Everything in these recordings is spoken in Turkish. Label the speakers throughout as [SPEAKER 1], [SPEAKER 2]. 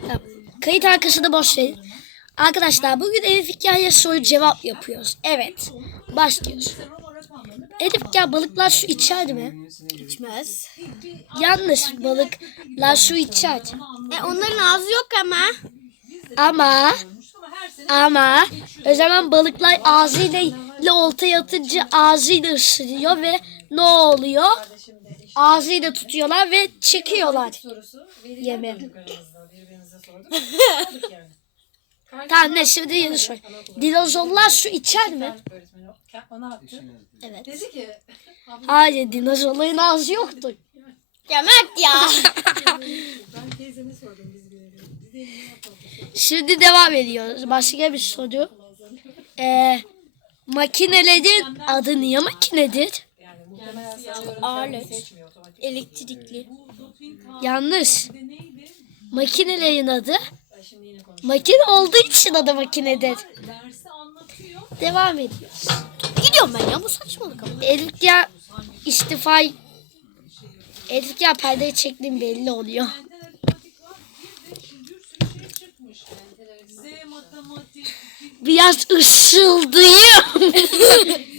[SPEAKER 1] Tamam. Kayıt arkasını boş verin. Arkadaşlar bugün Elif Hikaye soru cevap yapıyoruz. Evet. Başlıyoruz. Elif Hikaye balıklar su içer mi?
[SPEAKER 2] İçmez.
[SPEAKER 1] Yanlış balıklar su içer.
[SPEAKER 2] E onların ağzı yok ama.
[SPEAKER 1] Ama ama o zaman balıklar ağzıyla ile oltaya atınca ağzıyla ısırıyor ve ne oluyor? Ağzıyla tutuyorlar ve çekiyorlar yeme. tamam ne şimdi yeni sor. Dinozorlar su içer mi? Evet.
[SPEAKER 3] Dedi ki
[SPEAKER 1] Hayır dinozorların ağzı yoktur.
[SPEAKER 2] Ya Mert ya.
[SPEAKER 3] ben teyzeme sordum biz.
[SPEAKER 1] Şimdi devam ediyoruz. Başka bir soru. Ee, makinelerin adı niye makinedir?
[SPEAKER 2] Alet. Elektrikli.
[SPEAKER 1] Yanlış.
[SPEAKER 3] Neydi?
[SPEAKER 1] Makinelerin adı makine olduğu için adı makinedir. Devam ediyoruz.
[SPEAKER 2] Gidiyorum ben ya bu saçmalık ama.
[SPEAKER 1] Elif ya istifa Elif ya perdeyi çektiğim belli oluyor.
[SPEAKER 3] Şey.
[SPEAKER 1] Biraz ışıldayım.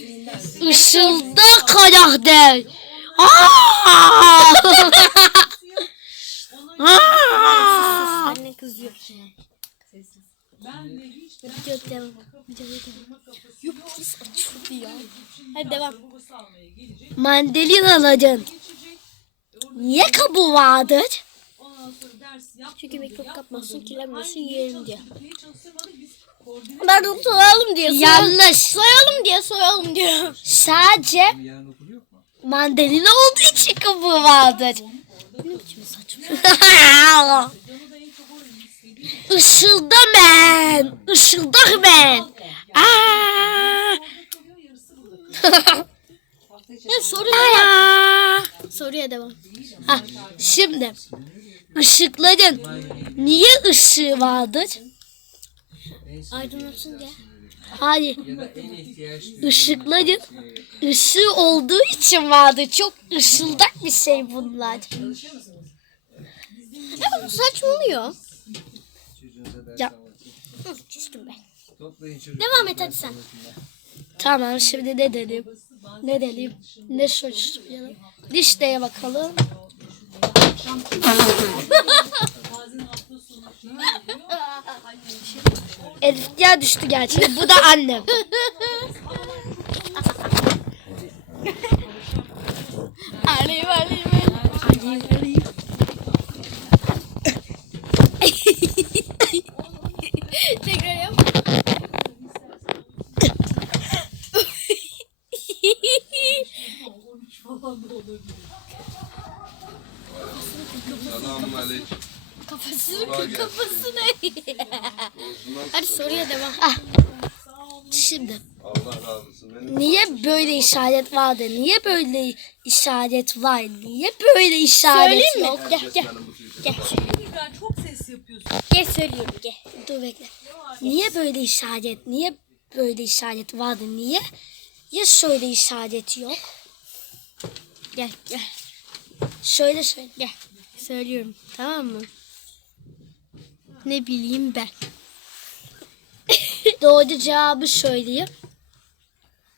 [SPEAKER 1] Işıldı karakter. Aa! Aa!
[SPEAKER 2] Anne kızıyor.
[SPEAKER 3] Ben de hiç de
[SPEAKER 2] Video devam. Video devam. Yok pis açıldı ya. Hadi devam.
[SPEAKER 3] gelecek.
[SPEAKER 1] Mandalinaların niye kabuğu vardır?
[SPEAKER 3] Ondan sonra ders yap.
[SPEAKER 2] Çünkü mikrop kapmasın, kirlenmesin, yiyelim diye. Ben de soyalım diye.
[SPEAKER 1] Yanlış.
[SPEAKER 2] Soyalım diye soyalım diye.
[SPEAKER 1] Sadece mandalina olduğu için kabuğu vardır.
[SPEAKER 2] Ne biçim saçma.
[SPEAKER 1] Işılda ben. Işılda ben. Aa!
[SPEAKER 2] Ya soruya,
[SPEAKER 1] Aa!
[SPEAKER 2] soruya devam.
[SPEAKER 1] Ha, şimdi ışıkların niye ışığı vardır?
[SPEAKER 2] Aydınlatsın diye.
[SPEAKER 1] Hayır. Işıkların ışığı olduğu için vardır. Çok ışıldak bir şey bunlar.
[SPEAKER 2] Ya bu saçmalıyor.
[SPEAKER 1] Ya.
[SPEAKER 2] Hı, küstüm ben. Devam et hadi sen.
[SPEAKER 1] Tamam şimdi ne dedim? Ne dedim? Ne soruşturalım? Listeye bakalım. Elif ya düştü gerçi. Bu da annem.
[SPEAKER 2] Alev alev Tekrar yap.
[SPEAKER 4] Selamünaleyküm.
[SPEAKER 2] Kafasını
[SPEAKER 4] Kolay gelsin.
[SPEAKER 2] kafası ne? Hadi soruya devam.
[SPEAKER 1] Şimdi
[SPEAKER 4] Allah razı olsun. Benim
[SPEAKER 1] niye böyle işaret vardı? Niye böyle işaret var? Niye böyle işaret
[SPEAKER 2] Söyleyeyim mi?
[SPEAKER 1] yok?
[SPEAKER 2] Gel gel. Gel.
[SPEAKER 3] Ben çok ses yapıyorsun.
[SPEAKER 2] Gel söylüyorum gel.
[SPEAKER 1] Dur bekle. Niye böyle işaret? Niye böyle işaret vardı? Niye? Ya şöyle işaret yok?
[SPEAKER 2] Gel gel.
[SPEAKER 1] Şöyle söyle.
[SPEAKER 2] Gel. Söylüyorum tamam mı? Ne bileyim ben.
[SPEAKER 1] Doğru cevabı söyleyeyim.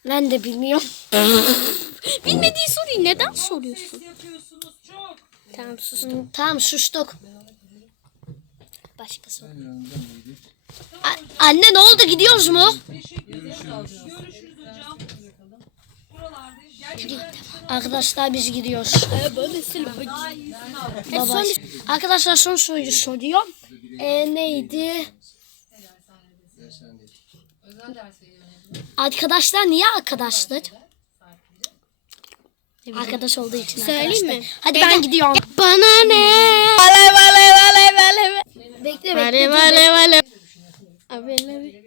[SPEAKER 1] Ben de bilmiyorum.
[SPEAKER 2] Bilmediği soruyu neden soruyorsun?
[SPEAKER 3] Yapıyorsunuz çok.
[SPEAKER 2] Tamam sus.
[SPEAKER 1] Hmm, Tamam sustuk.
[SPEAKER 2] Başka soru.
[SPEAKER 1] A- anne ne oldu gidiyoruz mu?
[SPEAKER 3] Görüşürüz hocam.
[SPEAKER 1] Arkadaşlar biz gidiyoruz.
[SPEAKER 2] Ben.
[SPEAKER 1] Bye bye. Arkadaşlar son soruyu soruyorum. Ee, neydi? Arkadaşlar niye arkadaşlar? Arkadaş olduğu için
[SPEAKER 2] Söyleyeyim
[SPEAKER 1] arkadaşlar.
[SPEAKER 2] mi?
[SPEAKER 1] Hadi ben
[SPEAKER 2] gel.
[SPEAKER 1] gidiyorum.
[SPEAKER 2] Bana ne? Vale vale vale vale.
[SPEAKER 1] Bekle bekle.
[SPEAKER 2] Vale vale vale. Abi abi.